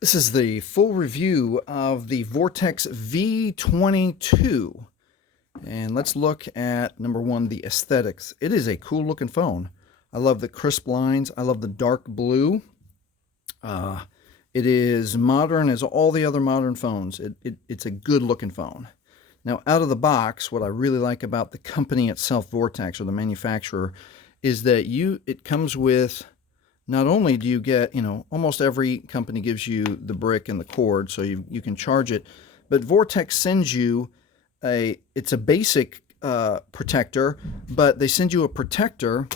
This is the full review of the Vortex V22. And let's look at number one, the aesthetics. It is a cool looking phone. I love the crisp lines. I love the dark blue. Uh, it is modern as all the other modern phones. It's a good looking phone. Now, out of the box, what I really like about the company itself, Vortex, or the manufacturer, is that it comes with, not only do you get, almost every company gives you the brick and the cord so you can charge it, but Vortex sends you it's a basic protector, but they send you a protector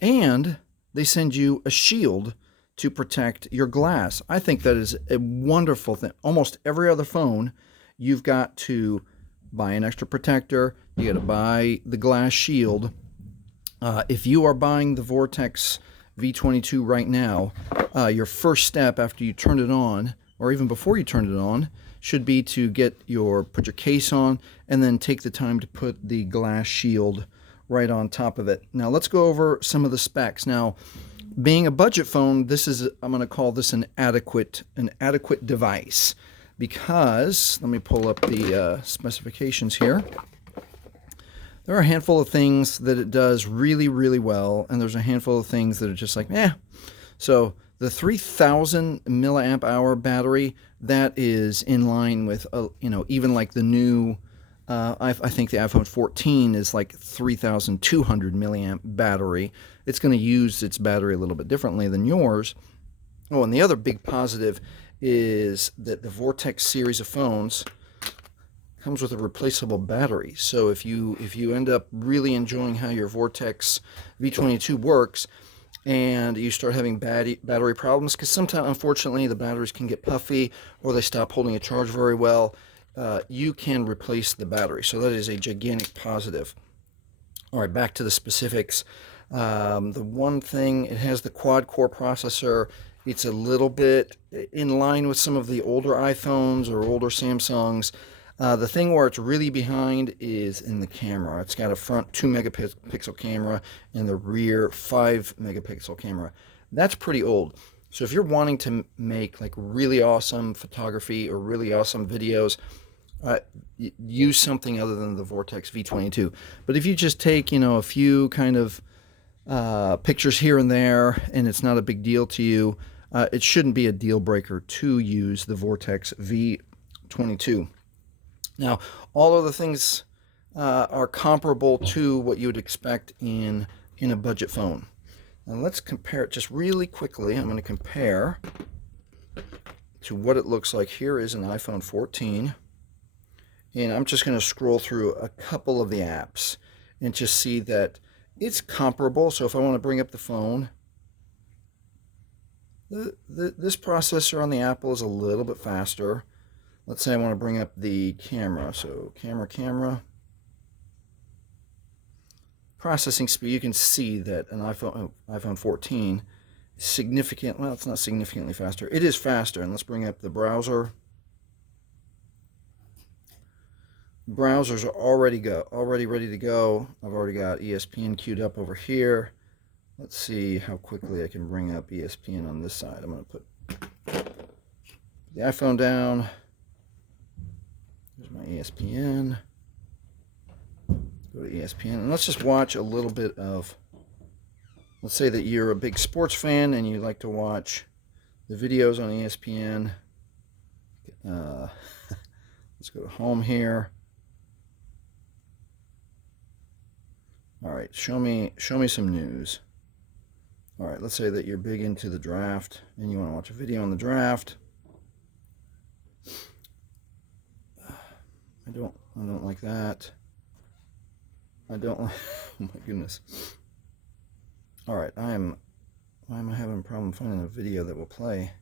and they send you a shield to protect your glass. I think that is a wonderful thing. Almost every other phone, you've got to buy an extra protector, you got to buy the glass shield. If you are buying the Vortex V22 right now, your first step after you turn it on, or even before you turn it on, should be to put your case on and then take the time to put the glass shield right on top of it. Now let's go over some of the specs. Now, being a budget phone, I'm going to call this an adequate device, because let me pull up the specifications here. There are a handful of things that it does really, really well, and there's a handful of things that are just like, eh. So the 3,000 milliamp hour battery, that is in line with, even like the new, I think the iPhone 14 is like 3,200 milliamp battery. It's going to use its battery a little bit differently than yours. Oh, and the other big positive is that the Vortex series of phones comes with a replaceable battery. So if you end up really enjoying how your Vortex V22 works and you start having battery problems, because sometimes unfortunately the batteries can get puffy or they stop holding a charge very well, you can replace the battery. So that is a gigantic positive. All right, back to the specifics. The one thing, it has the quad core processor. It's a little bit in line with some of the older iPhones or older Samsungs. The thing where it's really behind is in the camera. It's got a front 2 megapixel camera and the rear 5 megapixel camera. That's pretty old. So if you're wanting to make like really awesome photography or really awesome videos, use something other than the Vortex V22. But if you just take, a few kind of pictures here and there and it's not a big deal to you, it shouldn't be a deal breaker to use the Vortex V22. Now, all of the things are comparable to what you would expect in a budget phone. Now let's compare it just really quickly. I'm going to compare to what it looks like. Here is an iPhone 14. And I'm just going to scroll through a couple of the apps and just see that it's comparable. So if I want to bring up the phone, this processor on the Apple is a little bit faster. Let's say I want to bring up the camera. So camera. Processing speed, you can see that an iPhone 14 is significant. Well, it's not significantly faster. It is faster. And let's bring up the browser. Browsers are already ready to go. I've already got ESPN queued up over here. Let's see how quickly I can bring up ESPN on this side. I'm going to put the iPhone down. There's my ESPN. Go to ESPN, and let's just watch a little bit of, let's say that you're a big sports fan and you like to watch the videos on ESPN. Let's go to home here. All right, show me some news. All right, let's say that you're big into the draft and you want to watch a video on the draft. I don't like that. I don't like, oh my goodness. All right, why am I having a problem finding a video that will play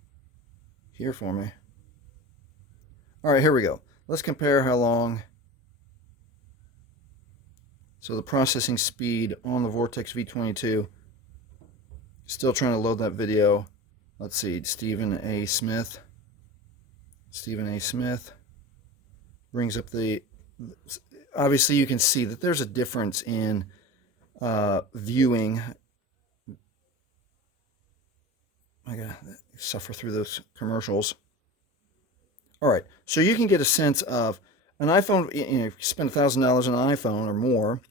here for me? All right, here we go. Let's compare how long. So the processing speed on the Vortex V22, still trying to load that video. Let's see, Stephen A. Smith brings up obviously you can see that there's a difference in viewing. I gotta suffer through those commercials. All right, so you can get a sense of an iPhone. You know, if you spend $1,000 on an iPhone or more,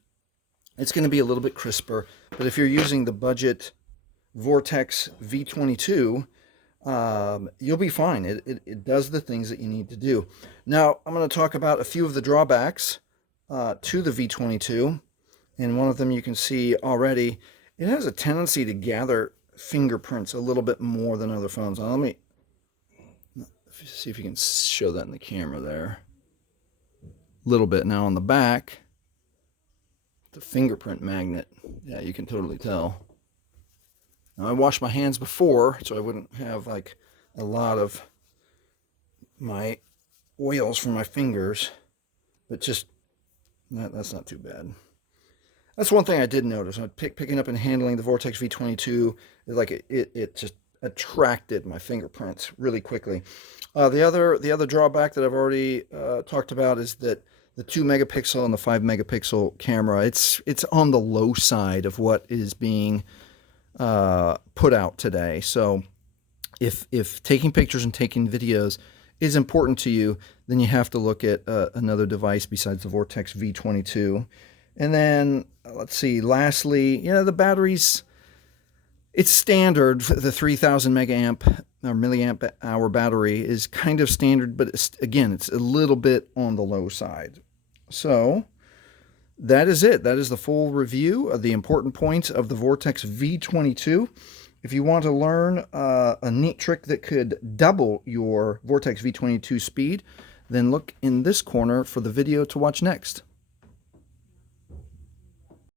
it's going to be a little bit crisper. But if you're using the budget Vortex V22, you'll be fine. It does the things that you need to do. Now, I'm going to talk about a few of the drawbacks to the V22, and one of them you can see already. It has a tendency to gather fingerprints a little bit more than other phones. Now, let me see if you can show that in the camera there. A little bit. Now on the back, the fingerprint magnet, yeah, you can totally tell. Now, I washed my hands before, so I wouldn't have like a lot of my oils from my fingers, but just that's not too bad. That's one thing I did notice. Picking up and handling the Vortex V22, like it just attracted my fingerprints really quickly. The other drawback that I've already talked about is that the 2 megapixel and the 5 megapixel camera, it's on the low side of what is being put out today. So if taking pictures and taking videos is important to you, then you have to look at another device besides the Vortex V22. And then let's see, lastly, the batteries, it's standard. The 3000 milliamp hour battery is kind of standard, but it's a little bit on the low side. So that is it. That is the full review of the important points of the Vortex V22. If you want to learn a neat trick that could double your Vortex V22 speed, then look in this corner for the video to watch next.